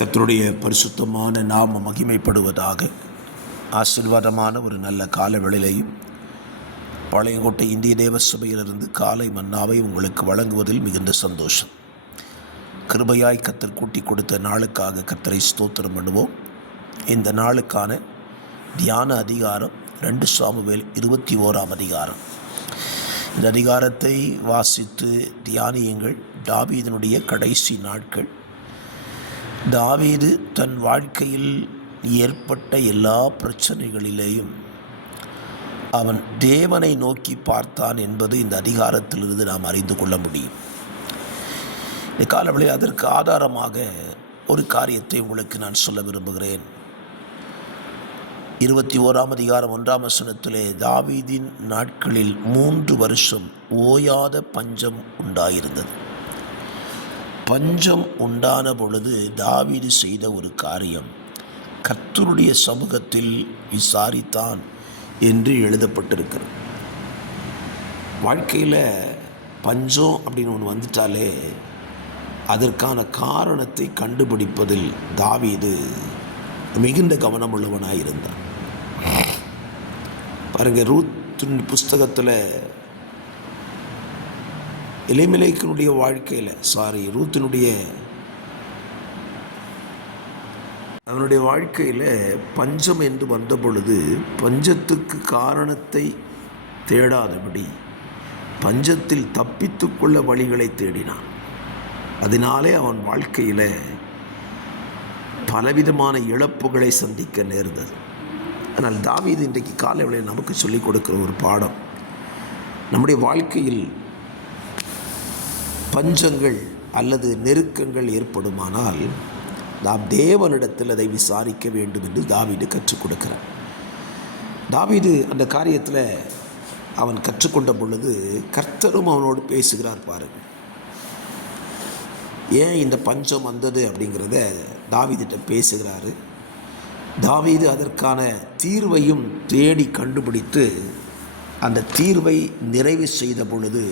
கர்த்தருடைய பரிசுத்தமான நாமம் மகிமைப்படுவதாக. ஆசீர்வாதமான ஒரு நல்ல கால வேளையிலையும் பாளையங்கோட்டை இந்திய தேவ சபையிலிருந்து காலை மன்னாவை உங்களுக்கு வழங்குவதில் மிகுந்த சந்தோஷம். கிருபையாய் கர்த்தர் கூட்டி கொடுத்த நாளுக்காக கர்த்தரை ஸ்தோத்திரம் பண்ணுவோம். இந்த நாளுக்கான தியான அதிகாரம் 2 சாமுவேல் 21 அதிகாரம். இந்த அதிகாரத்தை வாசித்து தியானியுங்கள். தாவீதினுடைய கடைசி நாட்கள். தாவீது தன் வாழ்க்கையில் ஏற்பட்ட எல்லா பிரச்சனைகளிலேயும் அவன் தேவனை நோக்கி பார்த்தான் என்பது இந்த அதிகாரத்திலிருந்து நாம் அறிந்து கொள்ள முடியும். இந்த காலவெளியில் அதற்கு ஆதாரமாக ஒரு காரியத்தை உங்களுக்கு நான் சொல்ல விரும்புகிறேன். 21 அதிகாரம் 1 வசனத்திலே தாவீதின் நாட்களில் 3 வருஷம் ஓயாத பஞ்சம் உண்டாயிருந்தது. பஞ்சம் உண்டான பொழுது தாவீது செய்த ஒரு காரியம், கர்த்தருடைய சமூகத்தில் விசாரித்தான் என்று எழுதப்பட்டிருக்கிறது. வாழ்க்கையில் பஞ்சம் அப்படின்னு ஒன்று வந்துட்டாலே அதற்கான காரணத்தை கண்டுபிடிப்பதில் தாவீது மிகுந்த கவனமுள்ளவனாயிருந்தான். பாருங்கள், ரூத்தின் புஸ்தகத்தில் எலிமெலேக்கினுடைய அவனுடைய வாழ்க்கையில் பஞ்சம் என்று வந்த பொழுது பஞ்சத்துக்கு காரணத்தை தேடாதபடி பஞ்சத்தில் தப்பித்துக்கொள்ள வழிகளை தேடினான். அதனாலே அவன் வாழ்க்கையில் பலவிதமான இழப்புகளை சந்திக்க நேர்ந்தது. ஆனால் தாவீது இன்றைக்கு காலையில் நமக்கு சொல்லிக் கொடுக்கிற ஒரு பாடம், நம்முடைய வாழ்க்கையில் பஞ்சங்கள் அல்லது நெருக்கங்கள் ஏற்படுமானால் நாம் தேவனிடத்தில் அதை விசாரிக்க வேண்டும் என்று தாவீது கற்றுக் கொடுக்கிறார். தாவீது அந்த காரியத்தில் அவன் கற்றுக்கொண்ட பொழுது கர்த்தரும் அவனோடு பேசுகிறார். பாருங்கள், ஏன் இந்த பஞ்சம் வந்தது அப்படிங்கிறத தாவீதிட்ட பேசுகிறாரு. தாவீது அதற்கான தீர்வையும் தேடி கண்டுபிடித்து அந்த தீர்வை நிறைவு செய்த பொழுது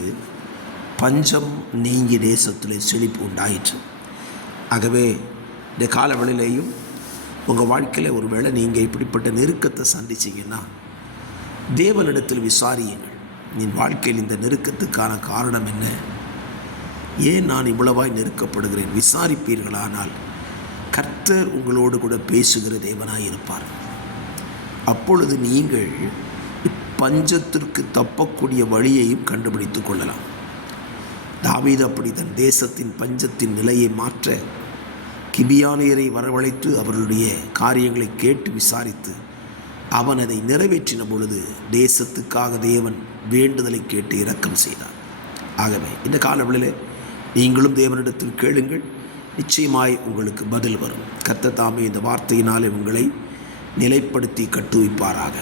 பஞ்சம் நீங்கி தேசத்தில் செழிப்பு உண்டாயிற்று. ஆகவே இந்த காலவெளியிலேயும் உங்கள் வாழ்க்கையில் ஒரு வேளை நீங்கள் இப்படிப்பட்ட நெருக்கத்தை சந்திச்சிங்கன்னா தேவனிடத்தில் விசாரியுங்கள். என் வாழ்க்கையில் இந்த நெருக்கத்துக்கான காரணம் என்ன, ஏன் நான் இவ்வளவாய் நெருக்கப்படுகிறேன் விசாரிப்பீர்களானால் கர்த்தர் உங்களோடு கூட பேசுகிற தேவனாய் இருப்பார். அப்பொழுது நீங்கள் பஞ்சத்திற்கு தப்பக்கூடிய வழியையும் கண்டுபிடித்து கொள்ளலாம். தாவீது அப்படி தன் தேசத்தின் பஞ்சத்தின் நிலையை மாற்ற கிபியானியரை வரவழைத்து அவர்களுடைய காரியங்களை கேட்டு விசாரித்து அவன் அதை நிறைவேற்றின பொழுது தேசத்துக்காக தேவன் வேண்டுதலை கேட்டு இரக்கம் செய்தார். ஆகவே இந்த காலவெளியில் நீங்களும் தேவனிடத்தில் கேளுங்கள், நிச்சயமாய் உங்களுக்கு பதில் வரும். கர்த்தர் தாமே இந்த வார்த்தையினாலே உங்களை நிலைப்படுத்தி கட்டுவிப்பாராக.